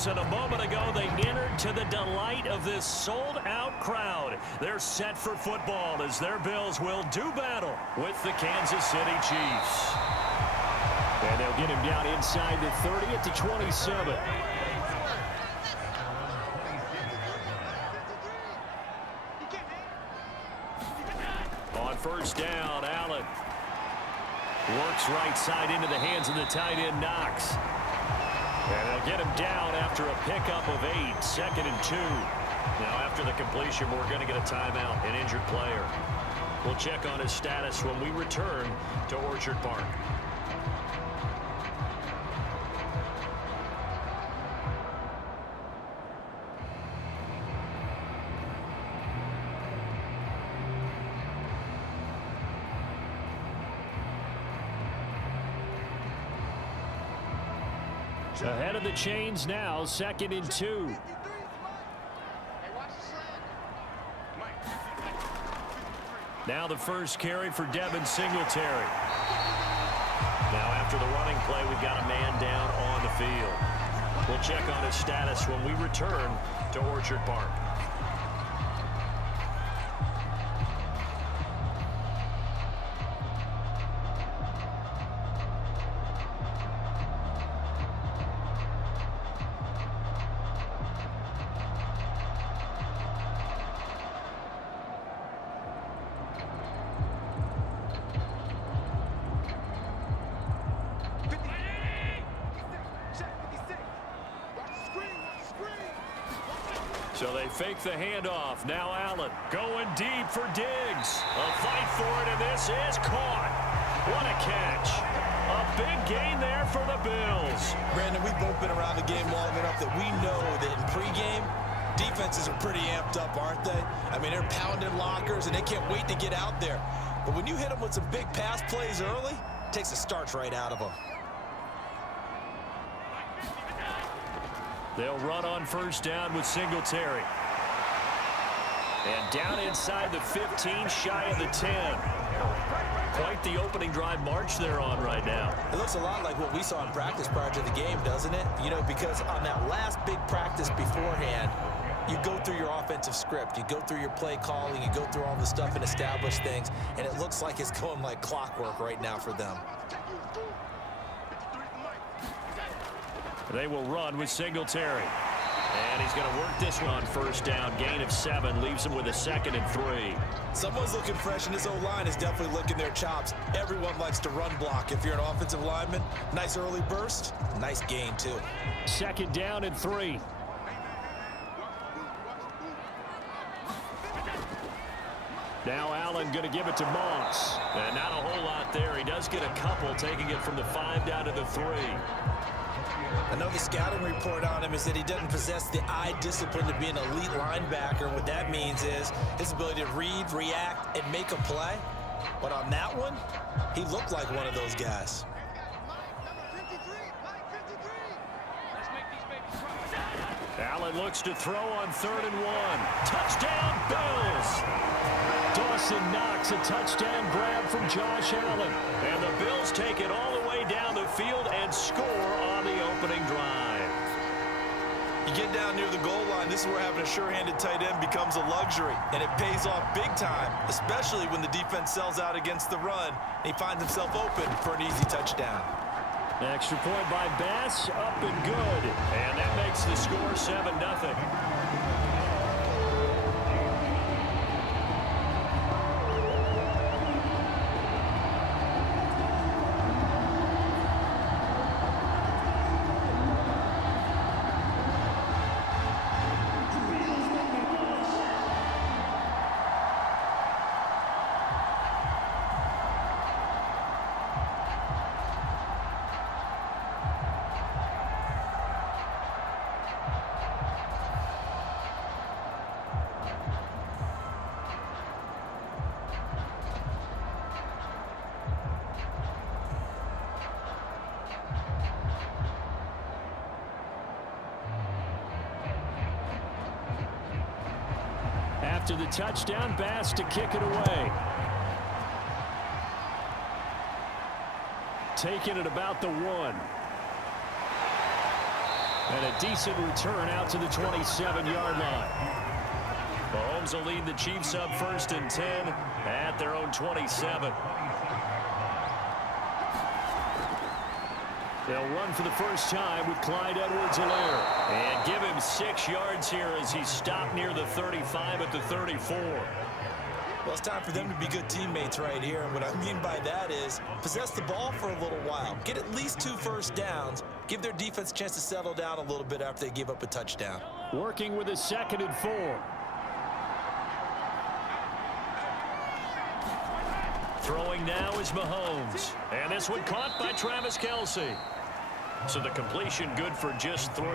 themselves, and a moment ago they entered to the delight of this sold-out crowd. They're set for football as their Bills will do battle with the Kansas City Chiefs. And they'll get him down inside the 30 at the 27. On first down, Allen works right side into the hands of the tight end, Knox. And they'll get him down after a pickup of 8, 2nd and 2. Now, after the completion, we're going to get a timeout, an injured player. We'll check on his status when we return to Orchard Park. Ahead of the chains now, 2nd and 2. Now the first carry for Devin Singletary. Now after the running play, we've got a man down on the field. We'll check on his status when we return to Orchard Park. So they fake the handoff. Now Allen going deep for Diggs. A fight for it, and this is caught. What a catch. A big gain there for the Bills. Brandon, we've both been around the game long enough that we know that in pregame, defenses are pretty amped up, aren't they? I mean, they're pounding lockers, and they can't wait to get out there. But when you hit them with some big pass plays early, it takes the starch right out of them. They'll run on first down with Singletary. And down inside the 15, shy of the 10. Quite the opening drive march they're on right now. It looks a lot like what we saw in practice prior to the game, doesn't it? You know, because on that last big practice beforehand, you go through your offensive script. You go through your play calling. You go through all the stuff and establish things. And it looks like it's going like clockwork right now for them. They will run with Singletary. And he's going to work this one on first down. Gain of 7 leaves him with a 2nd and 3. Someone's looking fresh, and this O-line is definitely licking their chops. Everyone likes to run block. If you're an offensive lineman, nice early burst, nice gain too. 2nd down and 3. Now Allen going to give it to Moss. And not a whole lot there. He does get a couple, taking it from the 5 down to the 3. Another scouting report on him is that he doesn't possess the eye discipline to be an elite linebacker. What that means is his ability to read, react, and make a play. But on that one, he looked like one of those guys. Allen looks to throw on 3rd and 1. Touchdown, Bills! Dawson Knox, a touchdown grab from Josh Allen. And the Bills take it all the way down the field and score on the opening drive. You get down near the goal line, this is where having a sure-handed tight end becomes a luxury. And it pays off big time, especially when the defense sells out against the run. And he finds himself open for an easy touchdown. Extra point by Bass, up and good. And that makes the score 7-0. After the touchdown, Bass to kick it away. Taking it about the 1. And a decent return out to the 27-yard line. Mahomes will lead the Chiefs up 1st and 10 at their own 27. They'll run for the first time with Clyde Edwards-Helaire. And give him 6 yards here as he's stopped near the 35 at the 34. Well, it's time for them to be good teammates right here. And what I mean by that is possess the ball for a little while. Get at least 2 first downs. Give their defense a chance to settle down a little bit after they give up a touchdown. Working with a 2nd and 4. Throwing now is Mahomes. And this one caught by Travis Kelce. So the completion good for just 3.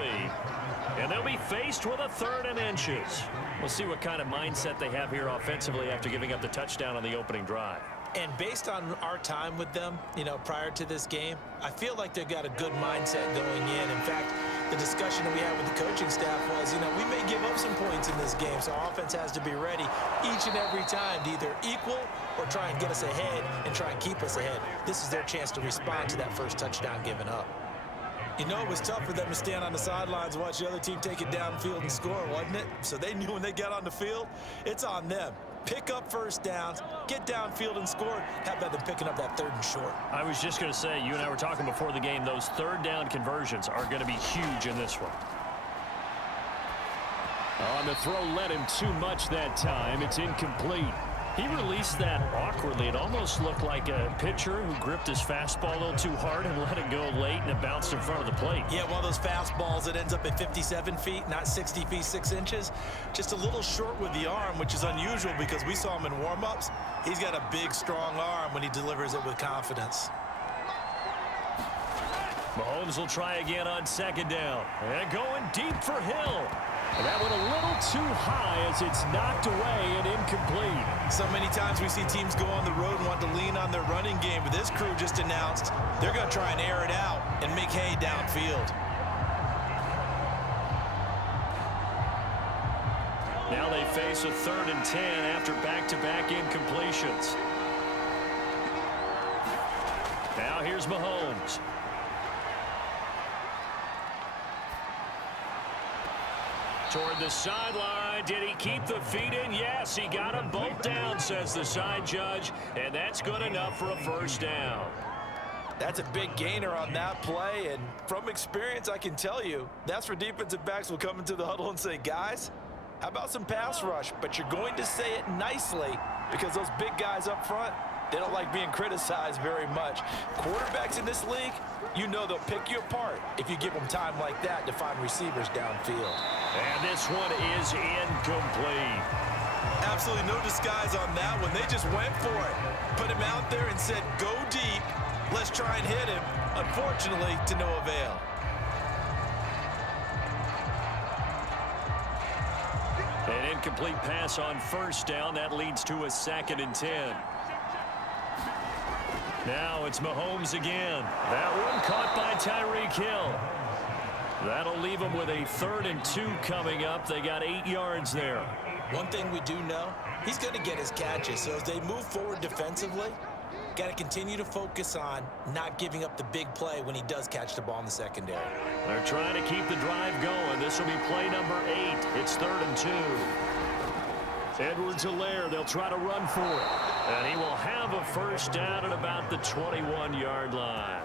And they'll be faced with a 3rd and inches. We'll see what kind of mindset they have here offensively after giving up the touchdown on the opening drive. And based on our time with them, prior to this game, I feel like they've got a good mindset going in. In fact, the discussion that we had with the coaching staff was, we may give up some points in this game, so our offense has to be ready each and every time to either equal or try and get us ahead and try and keep us ahead. This is their chance to respond to that first touchdown given up. It was tough for them to stand on the sidelines and watch the other team take it downfield and score, wasn't it? So they knew when they got on the field, it's on them. Pick up first downs, get downfield and score. How about them picking up that 3rd and short? I was just going to say, you and I were talking before the game, those 3rd down conversions are going to be huge in this one. On the throw, led him too much that time. It's incomplete. He released that awkwardly. It almost looked like a pitcher who gripped his fastball a little too hard and let it go late, and it bounced in front of the plate. Yeah, one of those fastballs that ends up at 57 feet, not 60 feet, 6 inches. Just a little short with the arm, which is unusual because we saw him in warm-ups. He's got a big, strong arm when he delivers it with confidence. Mahomes will try again on 2nd down. And going deep for Hill. And that went a little too high as it's knocked away and incomplete. So many times we see teams go on the road and want to lean on their running game, but this crew just announced they're going to try and air it out and make hay downfield. Now they face a 3rd and 10 after back-to-back incompletions. Now here's Mahomes. Toward the sideline. Did he keep the feet in? Yes, he got them both down, says the side judge, and that's good enough for a 1st down. That's a big gainer on that play, and from experience, I can tell you, that's where defensive backs will come into the huddle and say, guys, how about some pass rush? But you're going to say it nicely because those big guys up front, they don't like being criticized very much. Quarterbacks in this league, they'll pick you apart if you give them time like that to find receivers downfield. And this one is incomplete. Absolutely no disguise on that one. They just went for it. Put him out there and said, go deep. Let's try and hit him. Unfortunately, to no avail. An incomplete pass on 1st down. That leads to a 2nd and 10. Now it's Mahomes again. That one caught by Tyreek Hill. That'll leave them with a 3rd and 2 coming up. They got 8 yards there. One thing we do know, he's going to get his catches. So as they move forward defensively, got to continue to focus on not giving up the big play when he does catch the ball in the secondary. They're trying to keep the drive going. This will be play number 8. It's 3rd and 2. Edwards-Helaire, they'll try to run for it. And he will have a 1st down at about the 21-yard line.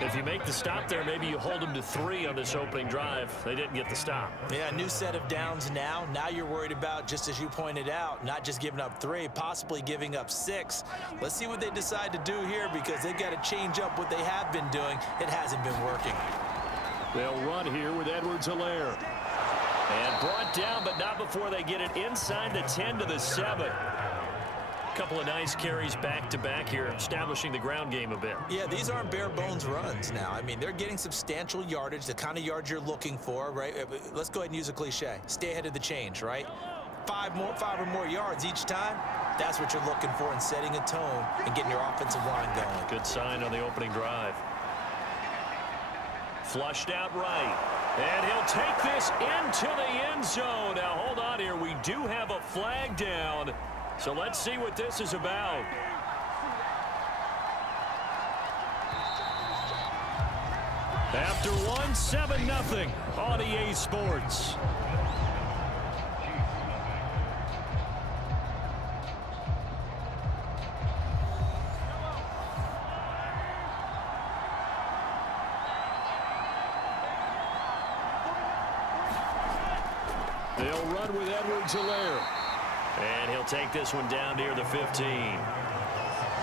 If you make the stop there, maybe you hold them to 3 on this opening drive. They didn't get the stop. Yeah, new set of downs now. Now you're worried about, just as you pointed out, not just giving up 3, possibly giving up 6. Let's see what they decide to do here because they've got to change up what they have been doing. It hasn't been working. They'll run here with Edwards-Helaire. And brought down, but not before they get it inside the 10 to the 7. Couple of nice carries back-to-back here, establishing the ground game a bit. Yeah, these aren't bare-bones runs now. I mean, they're getting substantial yardage, the kind of yards you're looking for, right? Let's go ahead and use a cliche. Stay ahead of the change, right? 5 or more yards each time. That's what you're looking for in setting a tone and getting your offensive line going. Good sign on the opening drive. Flushed out right. And he'll take this into the end zone. Now, hold on here. We do have a flag down. So let's see what this is about. After one, 7-0 on EA Sports. They'll run with Edwards-Helaire. And he'll take this one down near the 15.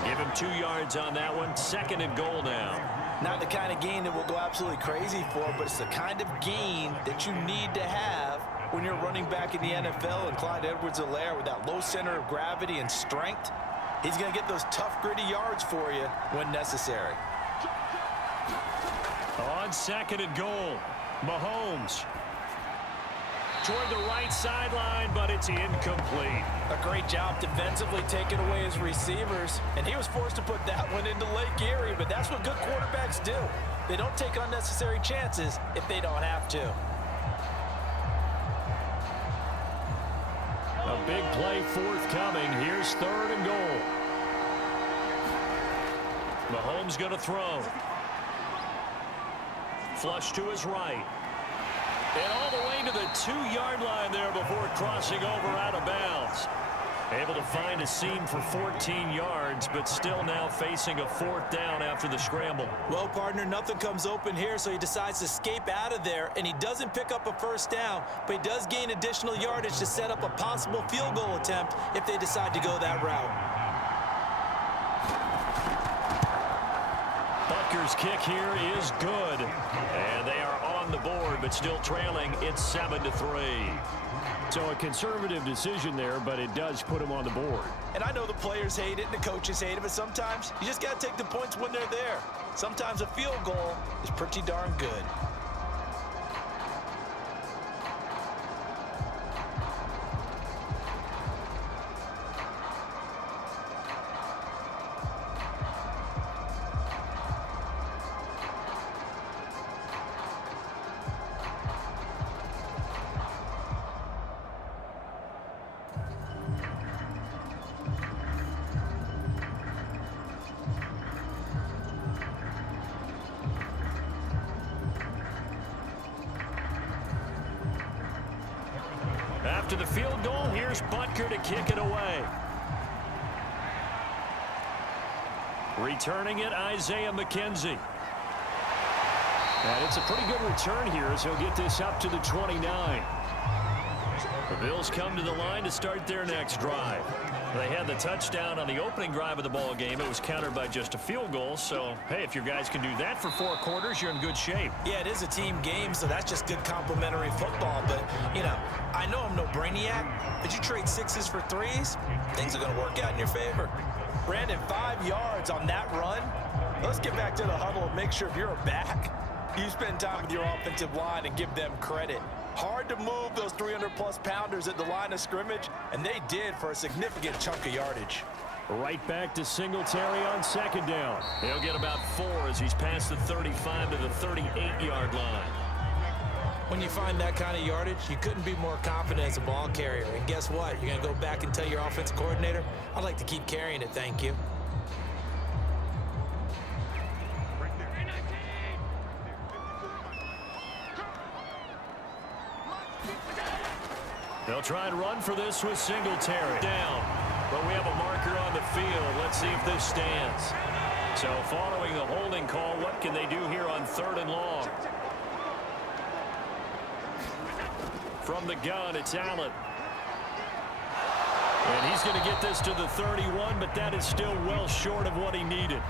Give him 2 yards on that one. 2nd and goal now. Not the kind of gain that we'll go absolutely crazy for, but it's the kind of gain that you need to have when you're running back in the NFL. And Clyde Edwards-Helaire, with that low center of gravity and strength, he's going to get those tough, gritty yards for you when necessary. On 2nd and goal, Mahomes toward the right sideline, but it's incomplete. A great job defensively taking away his receivers, and he was forced to put that one into Lake Erie, but that's what good quarterbacks do. They don't take unnecessary chances if they don't have to. A big play forthcoming. Here's 3rd and goal. Mahomes going to throw. Flush to his right. And all the way to the 2-yard line there before crossing over out of bounds. Able to find a seam for 14 yards, but still now facing a 4th down after the scramble. Well, partner, nothing comes open here, so he decides to escape out of there, and he doesn't pick up a 1st down, but he does gain additional yardage to set up a possible field goal attempt if they decide to go that route. Butker's kick here is good, and they are on the board, but still trailing. It's 7-3. So a conservative decision there, but it does put them on the board. And I know the players hate it and the coaches hate it, but sometimes you just got to take the points when they're there. Sometimes a field goal is pretty darn good. After the field goal, here's Butker to kick it away. Returning it, Isaiah McKenzie. And it's a pretty good return here as he'll get this up to the 29. The Bills come to the line to start their next drive. They had the touchdown on the opening drive of the ball game. It was countered by just a field goal. So, hey, if your guys can do that for 4 quarters, you're in good shape. Yeah, it is a team game, so that's just good complimentary football. But, you know, I know I'm no brainiac, but you trade 6s for 3s, things are going to work out in your favor. Brandon, 5 yards on that run. Let's get back to the huddle and make sure if you're a back, you spend time with your offensive line and give them credit. Hard to move those 300-plus pounders at the line of scrimmage, and they did for a significant chunk of yardage. Right back to Singletary on 2nd down. He'll get about 4 as he's past the 35 to the 38-yard line. When you find that kind of yardage, you couldn't be more confident as a ball carrier. And guess what? You're going to go back and tell your offensive coordinator, I'd like to keep carrying it, thank you. They'll try and run for this with Singletary. Down. But we have a marker on the field. Let's see if this stands. So following the holding call, what can they do here on 3rd and long? From the gun, it's Allen. And he's going to get this to the 31, but that is still well short of what he needed.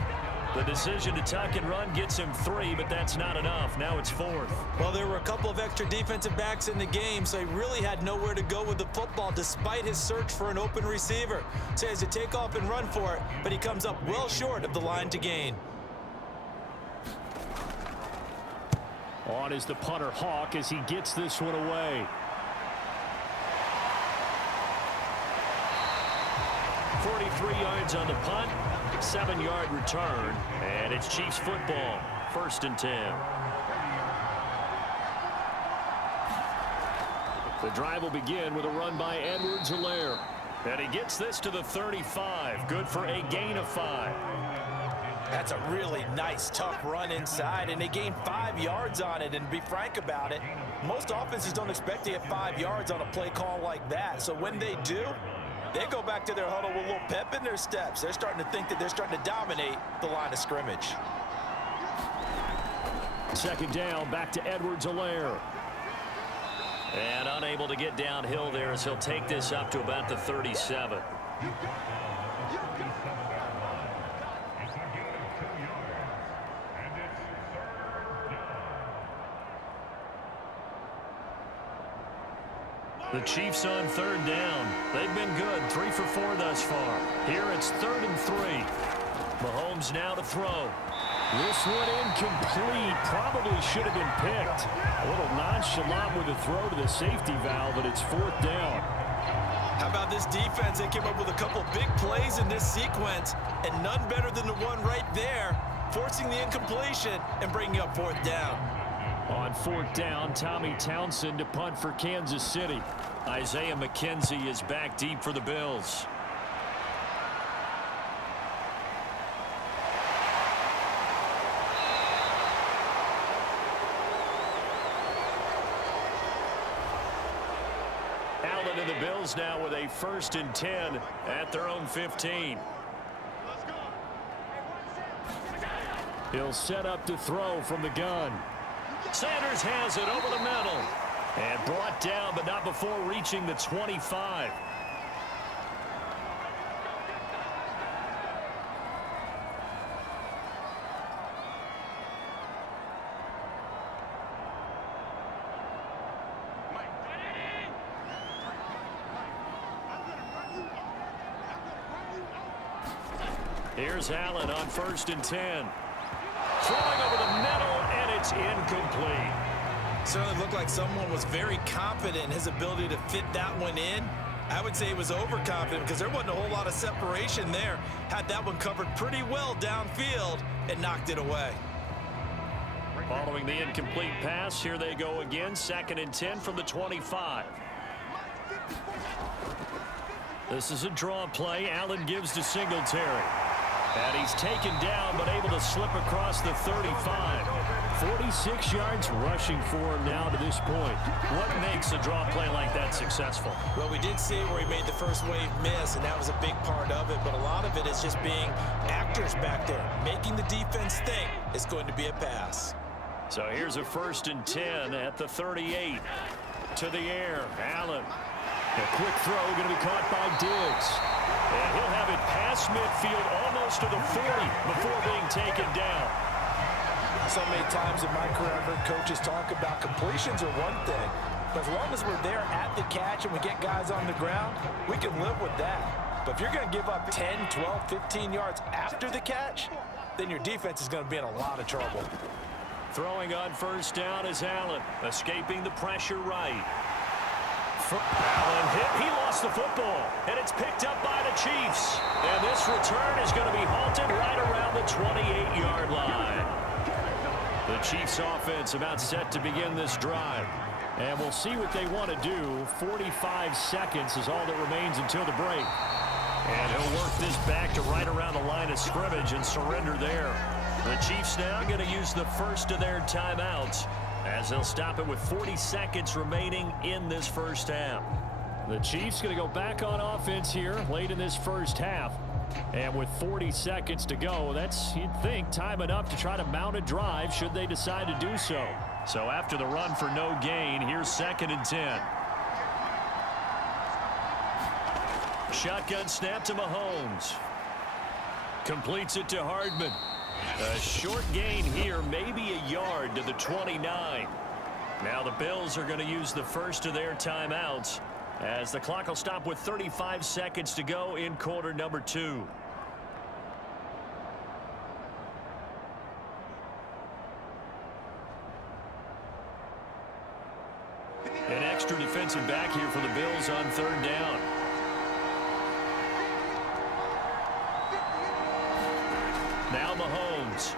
The decision to tuck and run gets him 3, but that's not enough. Now it's 4th. Well, there were a couple of extra defensive backs in the game, so he really had nowhere to go with the football despite his search for an open receiver. So he has to take off and run for it, but he comes up well short of the line to gain. On is the punter Hawk as he gets this one away. 43 yards on the punt. 7-yard return, and it's Chiefs football. 1st and 10. The drive will begin with a run by Edwards-Helaire. And he gets this to the 35. Good for a gain of 5. That's a really nice, tough run inside, and they gained 5 yards on it. And to be frank about it, most offenses don't expect to get 5 yards on a play call like that. So when they do, they go back to their huddle with a little pep in their steps. They're starting to think that they're starting to dominate the line of scrimmage. Second down, back to Edwards-Helaire. And unable to get downhill there as he'll take this up to about the 37. The Chiefs on third down. They've been good, 3 for 4 thus far. Here it's 3rd and 3. Mahomes now to throw. This one incomplete. Probably should have been picked. A little nonchalant with a throw to the safety valve, but it's 4th down. How about this defense? They came up with a couple big plays in this sequence, and none better than the one right there, forcing the incompletion and bringing up 4th down. On 4th down, Tommy Townsend to punt for Kansas City. Isaiah McKenzie is back deep for the Bills. Allen and the Bills now with a 1st and 10 at their own 15. He'll set up to throw from the gun. Sanders has it over the middle. And brought down, but not before reaching the 25. Here's Allen on 1st and 10. Throwing over the middle, and it's incomplete. Certainly looked like someone was very confident in his ability to fit that one in. I would say he was overconfident because there wasn't a whole lot of separation there. Had that one covered pretty well downfield and knocked it away. Following the incomplete pass, here they go again. 2nd and 10 from the 25. This is a draw play. Allen gives to Singletary. And he's taken down, but able to slip across the 35. 46 yards rushing for him now to this point. What makes a draw play like that successful? Well, we did see where he made the first wave miss, and that was a big part of it. But a lot of it is just being actors back there, making the defense think it's going to be a pass. So here's a 1st and 10 at the 38. To the air, Allen. A quick throw going to be caught by Diggs. And he'll have it past midfield almost to the 40 before being taken down. So many times in my career, I've heard coaches talk about completions are one thing. But as long as we're there at the catch and we get guys on the ground, we can live with that. But if you're going to give up 10, 12, 15 yards after the catch, then your defense is going to be in a lot of trouble. Throwing on 1st down is Allen, escaping the pressure right. Allen hit. He lost the football, and it's picked up by the Chiefs. And this return is going to be halted right around the 28-yard line. The Chiefs offense about set to begin this drive. And we'll see what they want to do. 45 seconds is all that remains until the break. And he'll work this back to right around the line of scrimmage and surrender there. The Chiefs now going to use the first of their timeouts, as they'll stop it with 40 seconds remaining in this first half. The Chiefs going to go back on offense here late in this first half. And with 40 seconds to go, that's, you'd think, time enough to try to mount a drive should they decide to do so. So after the run for no gain, here's 2nd and 10. Shotgun snap to Mahomes. Completes it to Hardman. A short gain here, maybe a yard to the 29. Now the Bills are going to use the first of their timeouts, as the clock will stop with 35 seconds to go in quarter number 2. An extra defensive back here for the Bills on 3rd down. Now Mahomes.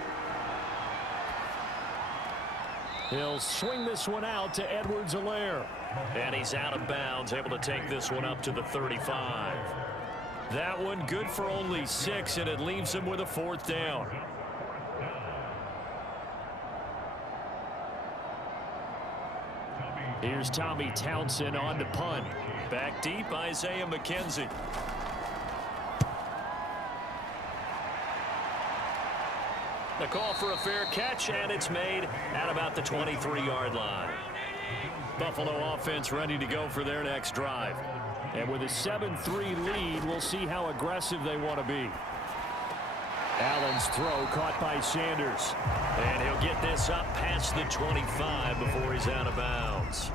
He'll swing this one out to Edwards-Helaire. And he's out of bounds, able to take this one up to the 35. That one good for only 6, and it leaves him with a 4th down. Here's Tommy Townsend on to punt. Back deep, Isaiah McKenzie. The call for a fair catch, and it's made at about the 23-yard line. Buffalo offense ready to go for their next drive. And with a 7-3 lead, we'll see how aggressive they want to be. Allen's throw caught by Sanders. And he'll get this up past the 25 before he's out of bounds.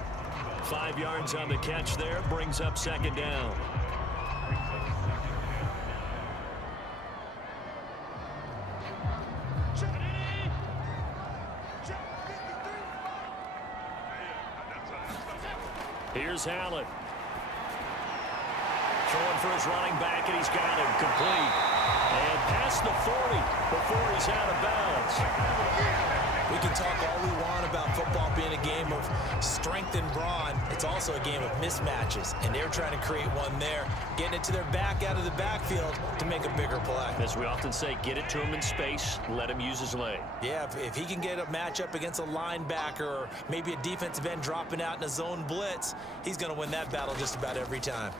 5 yards on the catch there, brings up second down. Here's Allen. Throwing for his running back, and he's got him complete. And past the 40 before he's out of bounds. We can talk all we want about football being a game of strength and brawn. It's also a game of mismatches, and they're trying to create one there, getting it to their back out of the backfield to make a bigger play. As we often say, get it to him in space, let him use his leg. Yeah, if he can get a matchup against a linebacker or maybe a defensive end dropping out in a zone blitz, he's going to win that battle just about every time.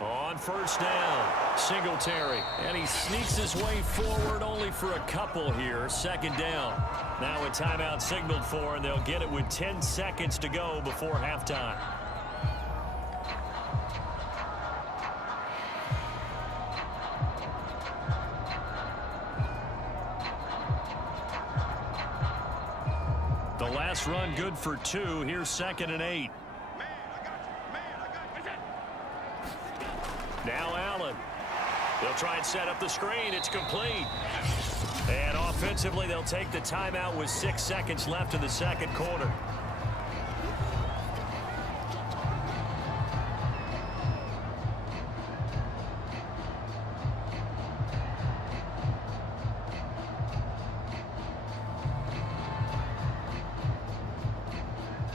On first down, Singletary, and he sneaks his way forward only for a couple here. Second down. Now a timeout signaled for, and they'll get it with 10 seconds to go before halftime. The last run good for 2. Here's 2nd and 8. Now Allen. They'll try and set up the screen. It's complete. And offensively, they'll take the timeout with 6 seconds left in the second quarter.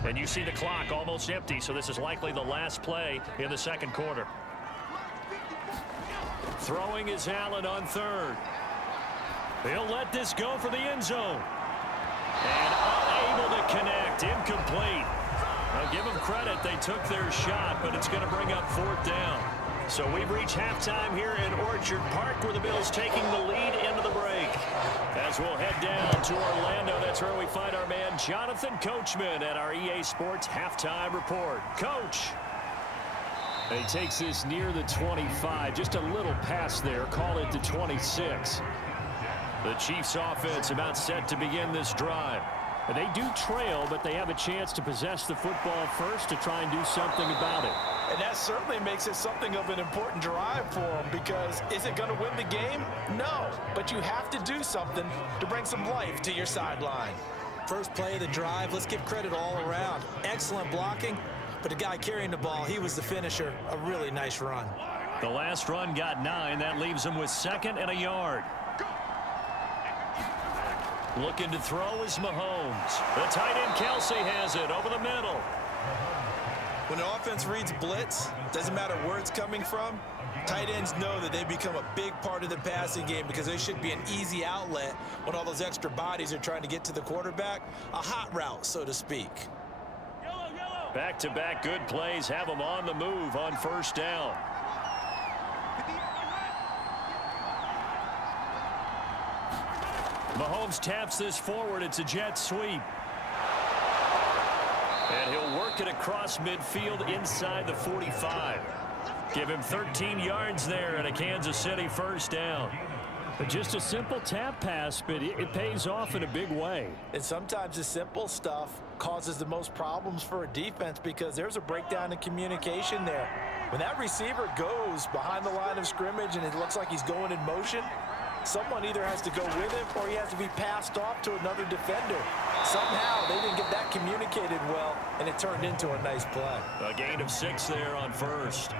And you see the clock almost empty, so this is likely the last play in the second quarter. Throwing is Allen on third. He'll let this go for the end zone. And unable to connect. Incomplete. I'll give them credit. They took their shot, but it's going to bring up 4th down. So we've reached halftime here in Orchard Park, where the Bills taking the lead into the break. As we'll head down to Orlando, that's where we find our man Jonathan Coachman at our EA Sports Halftime Report. Coach. He takes this near the 25, just a little pass there, call it the 26. The Chiefs offense about set to begin this drive. They do trail, but they have a chance to possess the football first to try and do something about it. And that certainly makes it something of an important drive for them, because is it going to win the game? No, but you have to do something to bring some life to your sideline. First play of the drive, let's give credit all around. Excellent blocking. But the guy carrying the ball, he was the finisher. A really nice run. The last run got 9. That leaves him with 2nd and a yard. Looking to throw is Mahomes. The tight end Kelsey has it over the middle. When an offense reads blitz, doesn't matter where it's coming from, tight ends know that they become a big part of the passing game because they should be an easy outlet when all those extra bodies are trying to get to the quarterback. A hot route, so to speak. Back-to-back good plays have them on the move on first down. Mahomes taps this forward. It's a jet sweep. And he'll work it across midfield inside the 45. Give him 13 yards there and a Kansas City first down. But just a simple tap pass, but it pays off in a big way. And sometimes the simple stuff causes the most problems for a defense because there's a breakdown in communication there. When that receiver goes behind the line of scrimmage and it looks like he's going in motion, someone either has to go with him or he has to be passed off to another defender. Somehow they didn't get that communicated well, and it turned into a nice play. A gain of 6 there on first.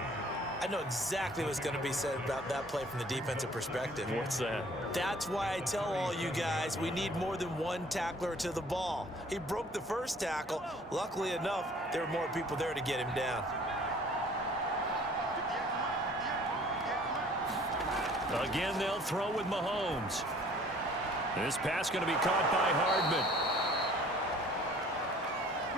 I know exactly what's going to be said about that play from the defensive perspective. What's that? That's why I tell all you guys we need more than one tackler to the ball. He broke the first tackle. Luckily enough, there were more people there to get him down. Again, they'll throw with Mahomes. This pass going to be caught by Hardman.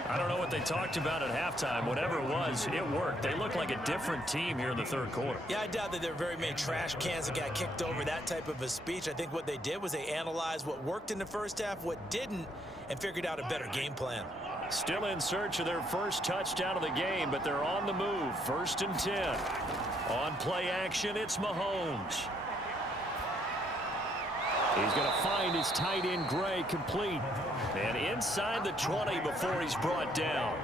I don't know what they talked about at halftime. Whatever it was, it worked. They look like a different team here in the third quarter. Yeah, I doubt that there are very many trash cans that got kicked over, that type of a speech. I think what they did was they analyzed what worked in the first half, what didn't, and figured out a better game plan. Still in search of their first touchdown of the game, but they're on the move. 1st and 10. On play action, it's Mahomes. He's going to find his tight end, Gray, complete. And inside the 20 before he's brought down.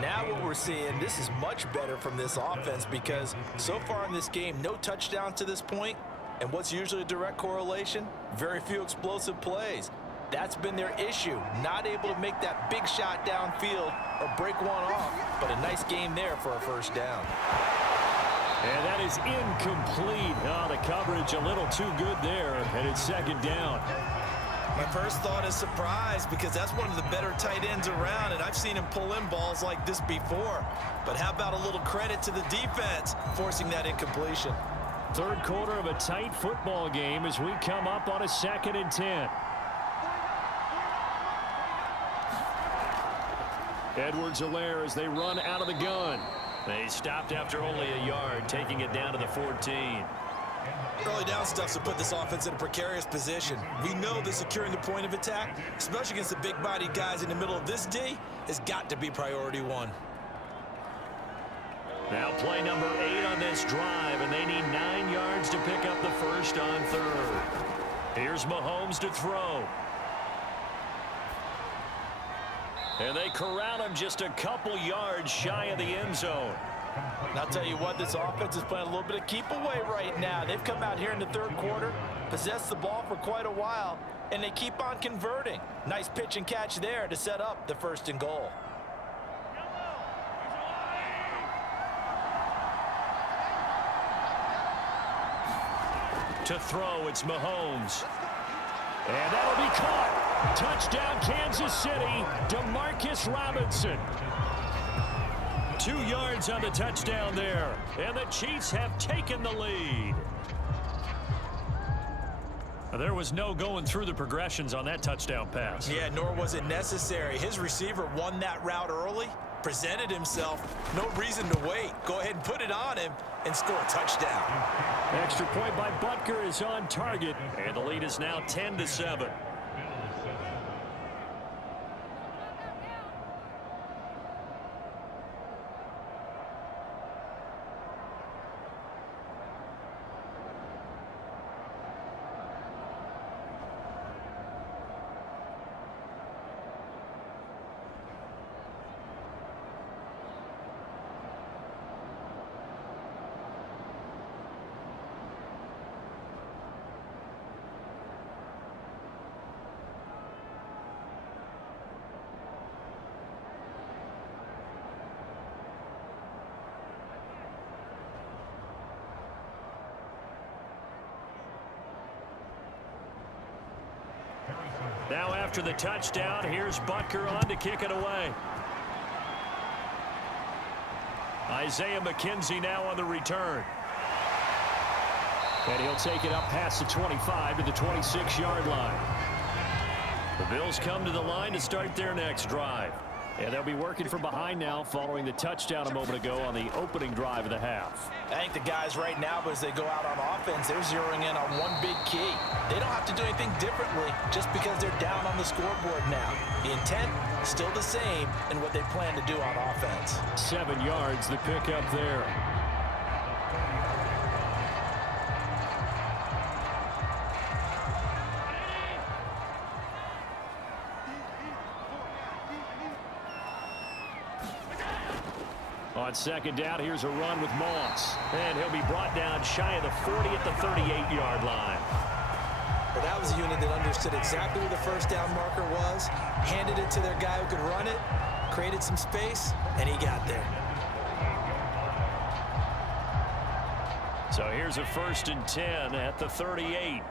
Now what we're seeing, this is much better from this offense because so far in this game, no touchdown to this point. And what's usually a direct correlation? Very few explosive plays. That's been their issue. Not able to make that big shot downfield or break one off. But a nice game there for a first down. And that is incomplete. Oh, the coverage a little too good there, and it's 2nd down. My first thought is surprise because that's one of the better tight ends around, and I've seen him pull in balls like this before. But how about a little credit to the defense forcing that incompletion? Third quarter of a tight football game as we come up on a 2nd and 10. Edwards-Helaire as they run out of the gun. They stopped after only a yard, taking it down to the 14. Early down stuff to put this offense in a precarious position. We know that securing the point of attack, especially against the big-bodied guys in the middle of this D, has got to be priority one. Now play number 8 on this drive, and they need 9 yards to pick up the first on 3rd. Here's Mahomes to throw. And they corral him just a couple yards shy of the end zone. And I'll tell you what, this offense is playing a little bit of keep away right now. They've come out here in the third quarter, possessed the ball for quite a while, and they keep on converting. Nice pitch and catch there to set up the 1st and goal. To throw, it's Mahomes. And that'll be caught. Touchdown, Kansas City. DeMarcus Robinson. 2 yards on the touchdown there. And the Chiefs have taken the lead. There was no going through the progressions on that touchdown pass. Yeah, nor was it necessary. His receiver won that route early, presented himself. No reason to wait. Go ahead and put it on him and score a touchdown. Extra point by Butker is on target. And the lead is now 10-7. Now after the touchdown, here's Butker on to kick it away. Isaiah McKenzie now on the return. And he'll take it up past the 25 to the 26-yard line. The Bills come to the line to start their next drive. And they'll be working from behind now following the touchdown a moment ago on the opening drive of the half. I think the guys right now, as they go out on offense, they're zeroing in on one big key. They don't have to do anything differently just because they're down on the scoreboard now. The intent still the same in what they plan to do on offense. 7 yards, the pickup there. On second down, here's a run with Moss. And he'll be brought down shy of the 40 at the 38-yard line. Well, that was a unit that understood exactly where the first down marker was, handed it to their guy who could run it, created some space, and he got there. So here's a 1st and 10 at the 38.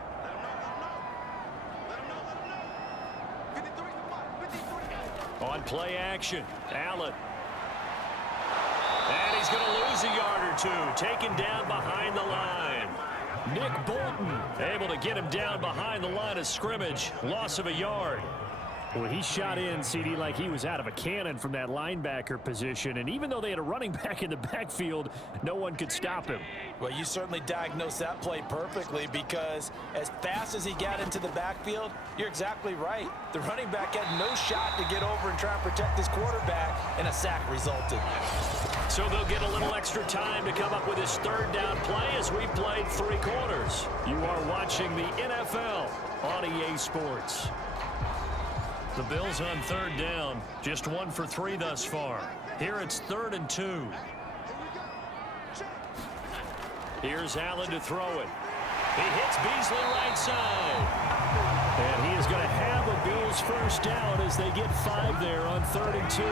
On play action, Allen. And he's going to lose a yard or two, taken down behind the line. Nick Bolton able to get him down behind the line of scrimmage. Loss of a yard. Well, he shot in, CD, like he was out of a cannon from that linebacker position. And even though they had a running back in the backfield, no one could stop him. Well, you certainly diagnosed that play perfectly, because as fast as he got into the backfield, you're exactly right. The running back had no shot to get over and try and protect his quarterback, and a sack resulted. So they'll get a little extra time to come up with his third down play as we played 3 quarters. You are watching the NFL on EA Sports. The Bills on third down, just 1 for 3 thus far. Here it's 3rd and 2. Here's Allen to throw it. He hits Beasley right side. And he is going to have a Bills first down as they get 5 there on 3rd and 2.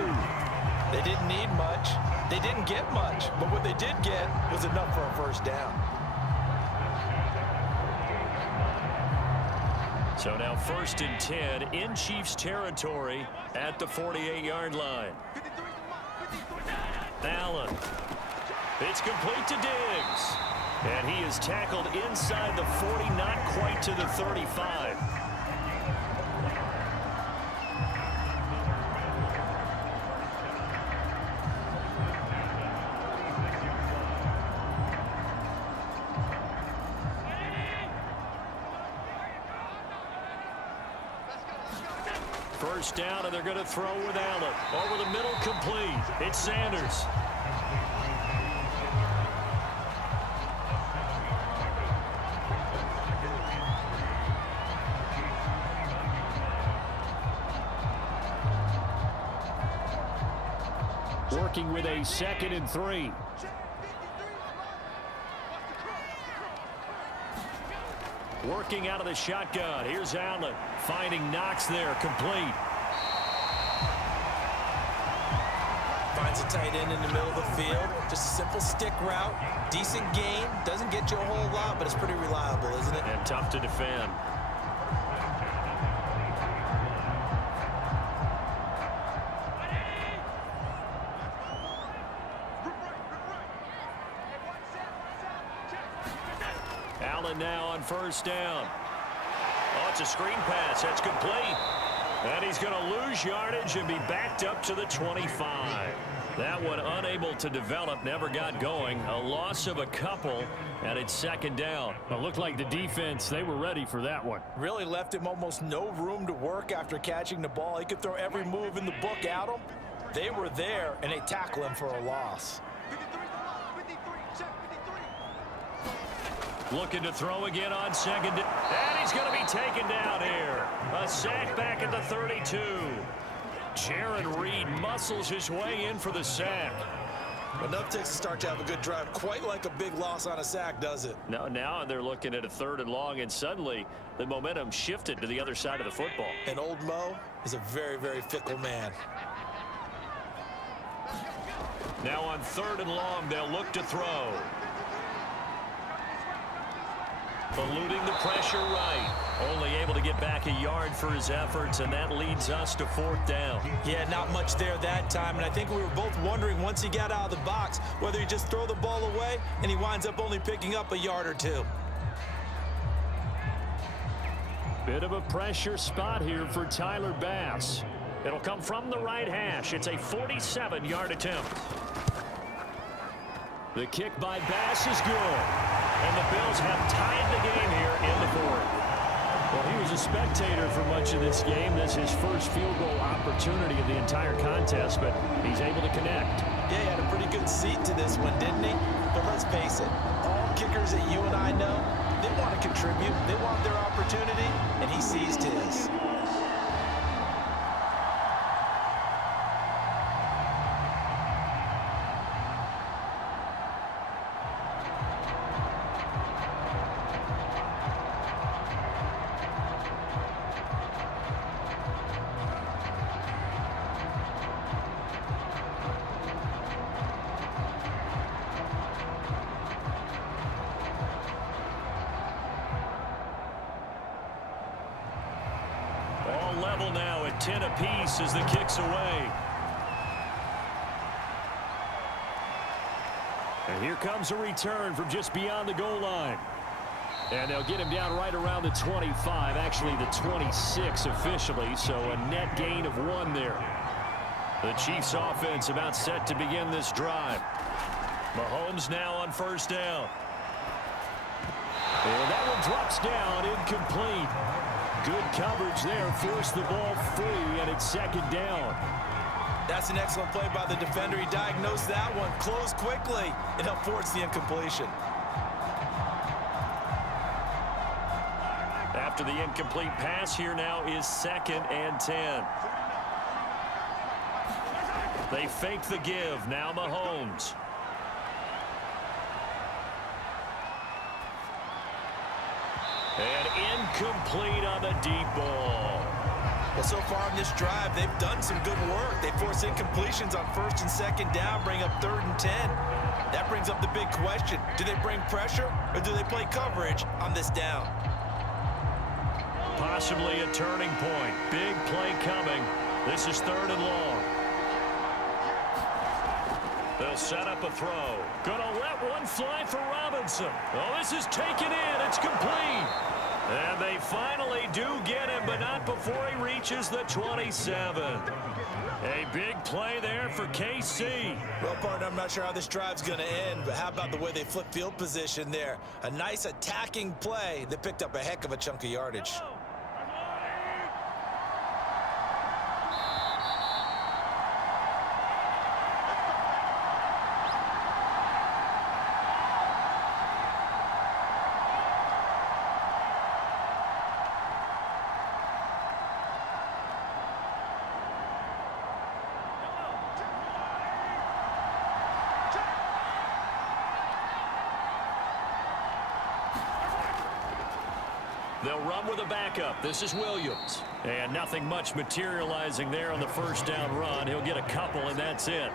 They didn't need much. They didn't get much. But what they did get was enough for a first down. So now 1st and 10 in Chiefs territory at the 48-yard line. Allen. It's complete to Diggs. And he is tackled inside the 40, not quite to the 35. First down, and they're going to throw with Allen. Over the middle, complete. It's Sanders. Working with a 2nd and 3. Working out of the shotgun. Here's Allen. Finding Knox there. Complete. Finds a tight end in the middle of the field. Just a simple stick route. Decent gain. Doesn't get you a whole lot, but it's pretty reliable, isn't it? And tough to defend. Allen now on first down. Oh, it's a screen pass. That's complete. And he's going to lose yardage and be backed up to the 25. That one unable to develop, never got going. A loss of a couple, and it's 2nd down. It looked like the defense, they were ready for that one. Really left him almost no room to work after catching the ball. He could throw every move in the book at him. They were there, and they tackle him for a loss. Looking to throw again on 2nd. And he's going to be taken down here. A sack back at the 32. Jaron Reed muscles his way in for the sack. Enough takes to start to have a good drive. Quite like a big loss on a sack, does it? No, now they're looking at a 3rd and long, and suddenly the momentum shifted to the other side of the football. And old Mo is a very, very fickle man. Now on 3rd and long, they'll look to throw. Eluding the pressure right. Only able to get back a yard for his efforts, and that leads us to 4th down. Yeah, not much there that time, and I think we were both wondering once he got out of the box whether he just throw the ball away and he winds up only picking up a yard or 2. Bit of a pressure spot here for Tyler Bass. It'll come from the right hash. It's a 47-yard attempt. The kick by Bass is good. And the Bills have tied the game here in the 4th. Well, he was a spectator for much of this game. This is his first field goal opportunity of the entire contest, but he's able to connect. Yeah, he had a pretty good seat to this one, didn't he? But let's face it, all kickers that you and I know, they want to contribute. They want their opportunity, and he seized his. Level now at 10 apiece as the kick's away. And here comes a return from just beyond the goal line. And they'll get him down right around the 25, actually the 26 officially, so a net gain of 1 there. The Chiefs offense about set to begin this drive. Mahomes now on first down. And that one drops down, incomplete. Good coverage there, forced the ball free, and it's second down. That's an excellent play by the defender. He diagnosed that one, closed quickly, and helped force the incompletion. After the incomplete pass, here now is 2nd and 10. They fake the give. Now Mahomes. And incomplete on the deep ball. Well, so far in this drive, they've done some good work. They force incompletions on 1st and 2nd down, bring up 3rd and 10. That brings up the big question. Do they bring pressure or do they play coverage on this down? Possibly a turning point. Big play coming. This is 3rd and long. They'll set up a throw. Gonna let one fly for Robinson. Oh, this is taken in. It's complete. And they finally do get him, but not before he reaches the 27. A big play there for KC. Well, partner, I'm not sure how this drive's going to end, but how about the way they flip field position there? A nice attacking play that picked up a heck of a chunk of yardage. They'll run with a backup. This is Williams. And nothing much materializing there on the first down run. He'll get a couple, and that's it.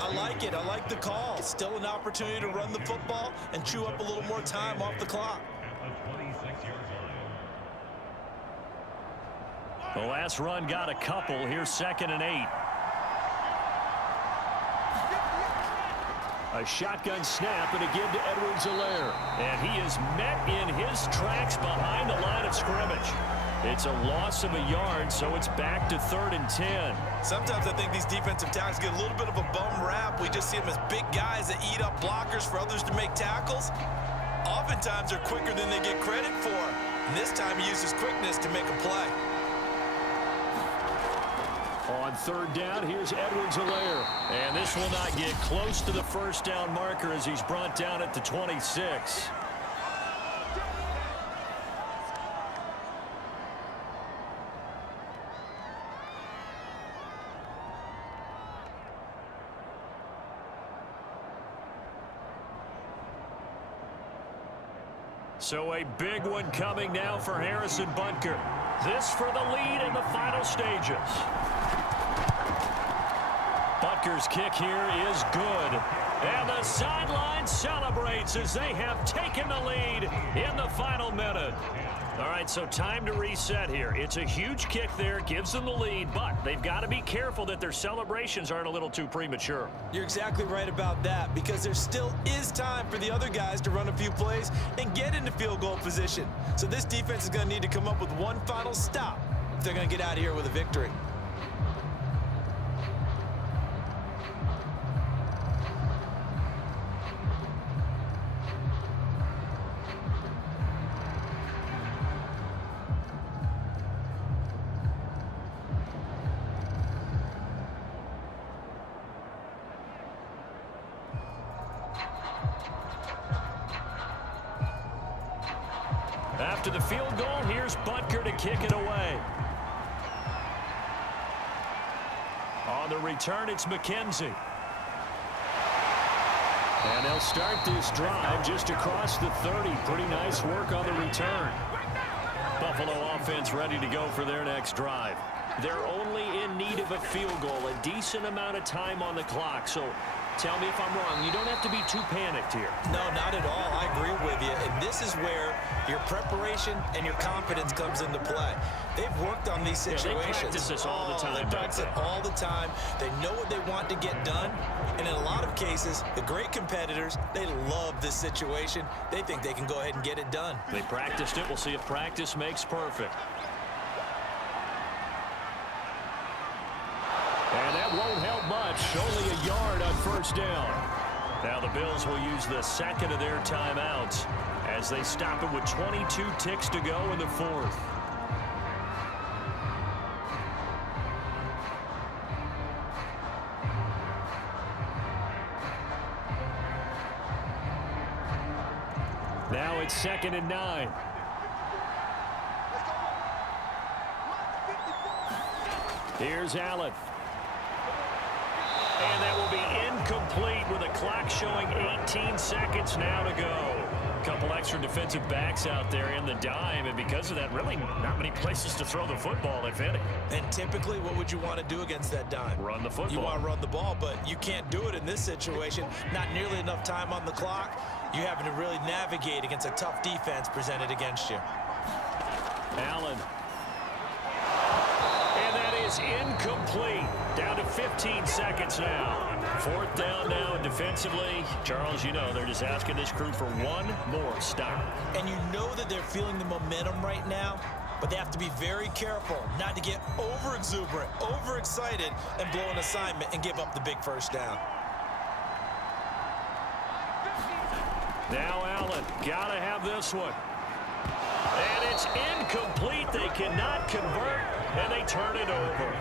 I like it. I like the call. Still an opportunity to run the football and chew up a little more time off the clock. The last run got a couple. Here's 2nd and 8. A shotgun snap and a give to Edwards-Helaire. And he is met in his tracks behind the line of scrimmage. It's a loss of a yard, so it's back to 3rd and 10. Sometimes I think these defensive tackles get a little bit of a bum rap. We just see them as big guys that eat up blockers for others to make tackles. Oftentimes they're quicker than they get credit for. And this time he uses quickness to make a play. On 3rd down, here's Edwards-Helaire. And this will not get close to the first down marker as he's brought down at the 26. So a big one coming now for Harrison Butker. This for the lead in the final stages. Butker's kick here is good. And the sideline celebrates as they have taken the lead in the final minute. All right, so time to reset here. It's a huge kick there, gives them the lead, but they've got to be careful that their celebrations aren't a little too premature. You're exactly right about that, because there still is time for the other guys to run a few plays and get into field goal position. So this defense is going to need to come up with one final stop if they're going to get out of here with a victory. After the field goal, here's Butker to kick it away. On the return, it's McKenzie. And they'll start this drive just across the 30. Pretty nice work on the return. Buffalo offense ready to go for their next drive. They're only in need of a field goal, a decent amount of time on the clock. So tell me if I'm wrong. You don't have to be too panicked here. No, not at all. I agree with you. And this is where your preparation and your confidence comes into play. They've worked on these situations. They practice this all the time. They practice it all the time. They know what they want to get done. And in a lot of cases, the great competitors, they love this situation. They think they can go ahead and get it done. They practiced it. We'll see if practice makes perfect. And that won't help much. Only a yard on first down. Now the Bills will use the second of their timeouts as they stop it with 22 ticks to go in the fourth. Now it's 2nd and 9. Here's Allen. And that will be incomplete with a clock showing 18 seconds now to go. A couple extra defensive backs out there in the dime, and because of that, really not many places to throw the football, if any. And typically, what would you want to do against that dime? Run the football. You want to run the ball, but you can't do it in this situation. Not nearly enough time on the clock. You having to really navigate against a tough defense presented against you. Allen. And that is incomplete. Down to 15 seconds now. 4th down now, and defensively, Charles, you know, they're just asking this crew for one more stop. And you know that they're feeling the momentum right now, but they have to be very careful not to get over-exuberant, over-excited, and blow an assignment and give up the big first down. Now Allen, gotta have this one. And it's incomplete. They cannot convert, and they turn it over.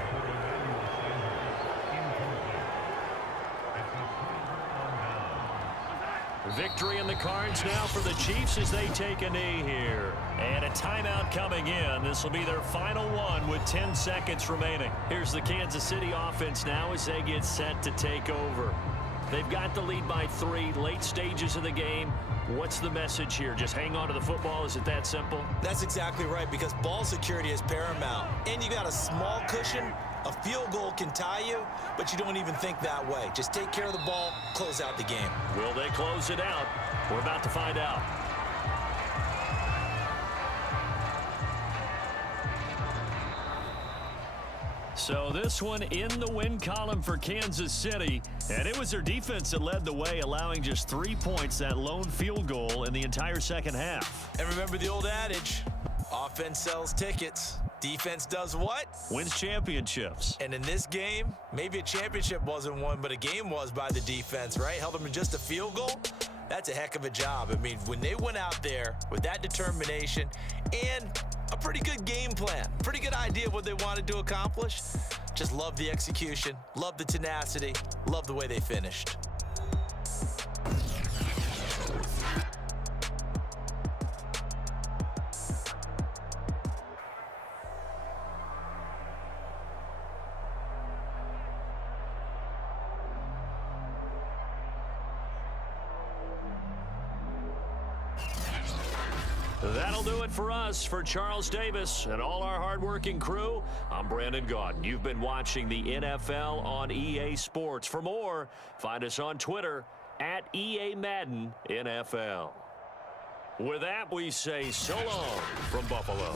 Victory in the cards now for the Chiefs as they take a knee here. And a timeout coming in. This will be their final one with 10 seconds remaining. Here's the Kansas City offense now as they get set to take over. They've got the lead by 3, late stages of the game. What's the message here? Just hang on to the football? Is it that simple? That's exactly right, because ball security is paramount. And you got a small cushion. A field goal can tie you, but you don't even think that way. Just take care of the ball, close out the game. Will they close it out? We're about to find out. So this one in the win column for Kansas City, and it was their defense that led the way, allowing just 3 points, that lone field goal in the entire second half. And remember the old adage, offense sells tickets. Defense does what? Wins championships. And in this game, maybe a championship wasn't won, but a game was by the defense, right? Held them to just a field goal. That's a heck of a job. I mean, when they went out there with that determination and a pretty good game plan, pretty good idea of what they wanted to accomplish, just love the execution, love the tenacity, love the way they finished. That'll do it for us. For Charles Davis and all our hardworking crew, I'm Brandon Gaudin. You've been watching the NFL on EA Sports. For more, find us on Twitter at EA Madden NFL. With that, we say so long from Buffalo.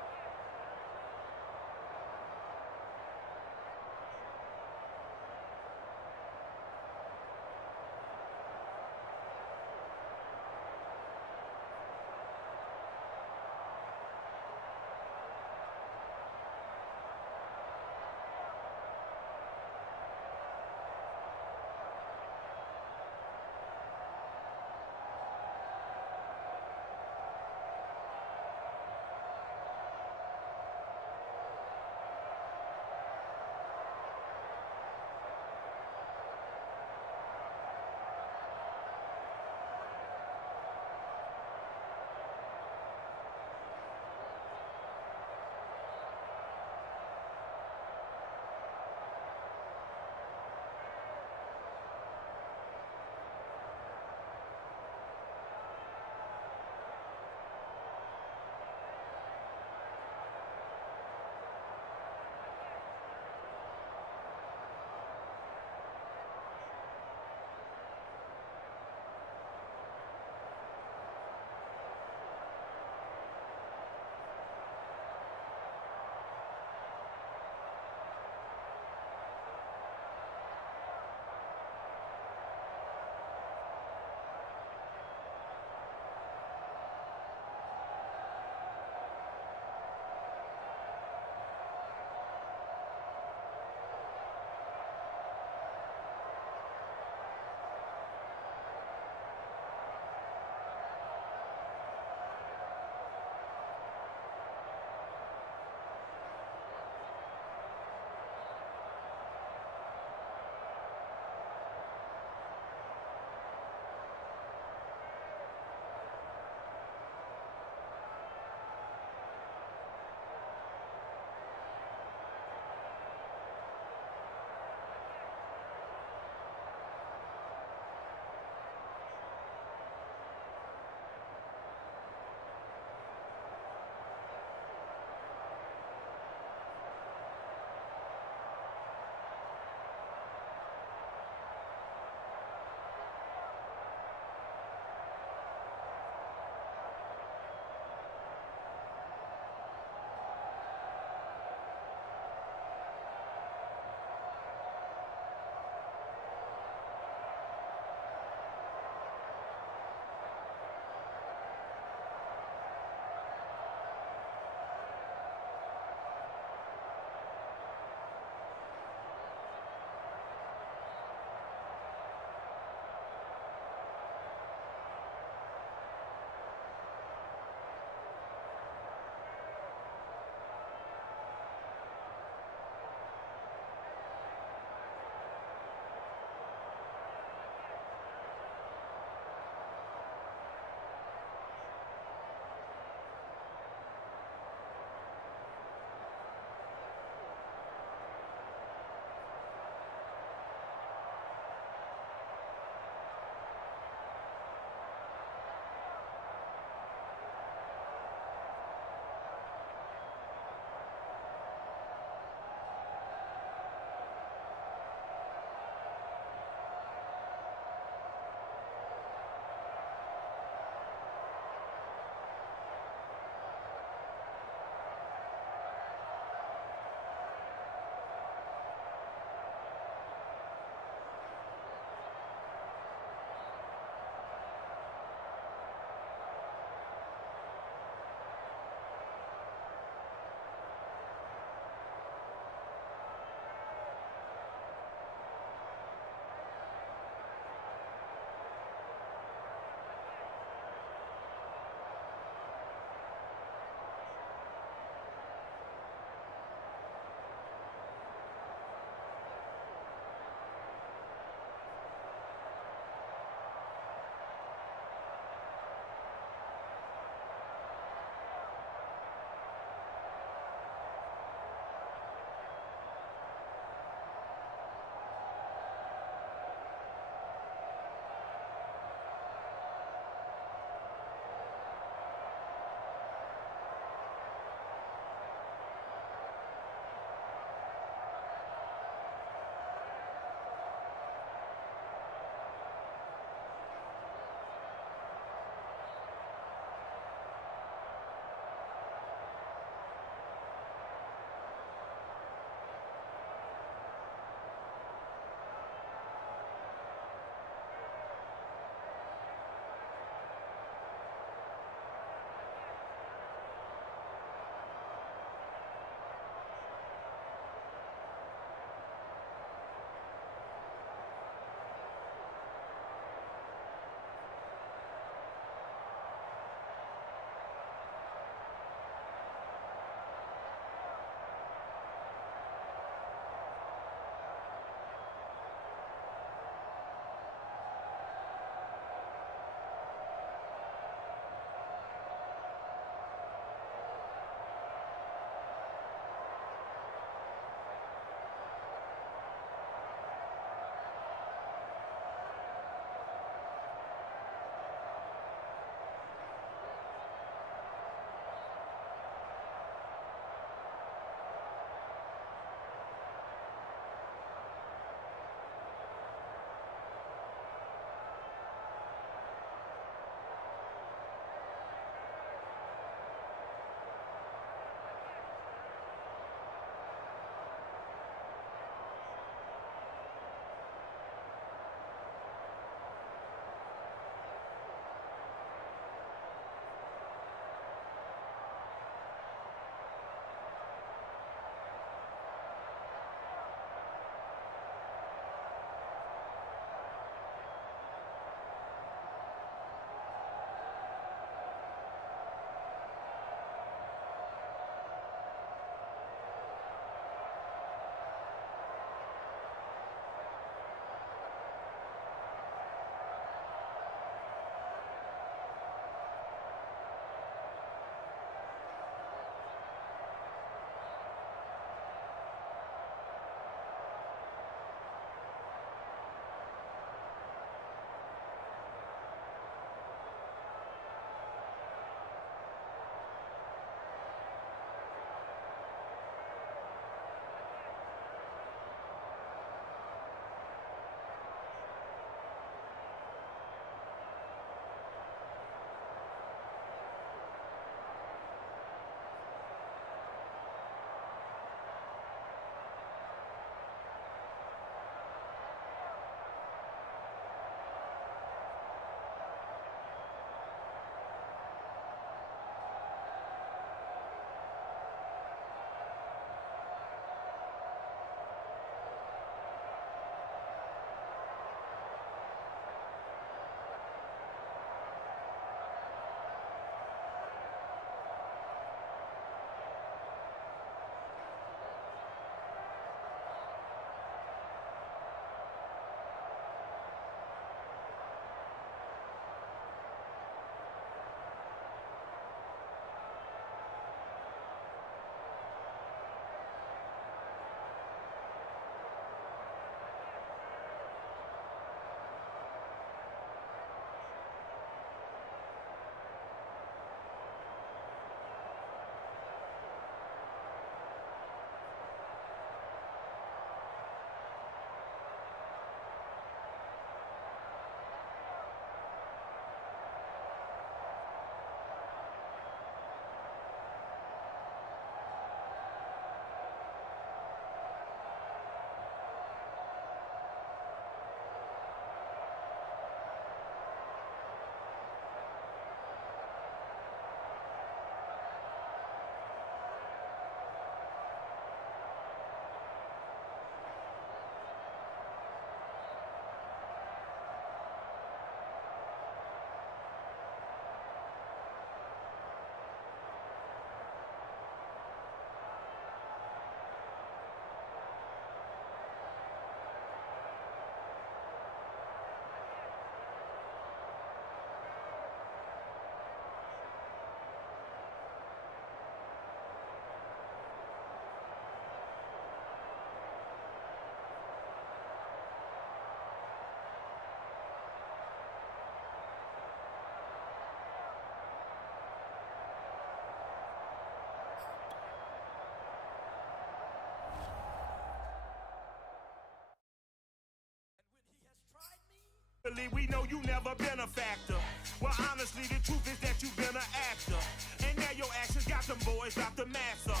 We know you never been a factor. Well, honestly, the truth is that you've been an actor. And now your actions got them boys out the mask up.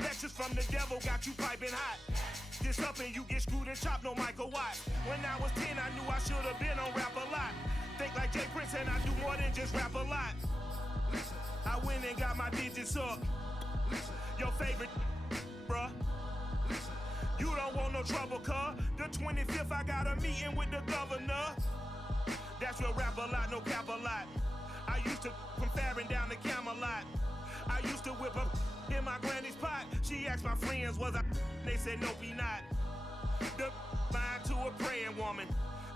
Lectures from the devil got you piping hot. This up and you get screwed and chopped, no Michael Watt. When I was 10, I knew I should have been on Rap a Lot. Think like Jay Prince and I do more than just rap a lot. I went and got my digits up. Your favorite, bruh. You don't want no trouble, cuz. The 25th, I got a meeting with the governor. That's real rap a lot, no cap a lot. I used to from Farron down to Camelot. I used to whip up in my granny's pot. She asked my friends, was I? They said, nope, he not. The line to a praying woman.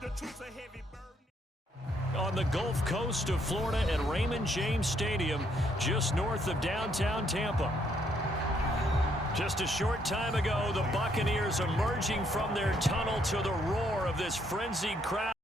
The truth's a heavy burden. On the Gulf Coast of Florida at Raymond James Stadium, just north of downtown Tampa. Just a short time ago, the Buccaneers emerging from their tunnel to the roar of this frenzied crowd.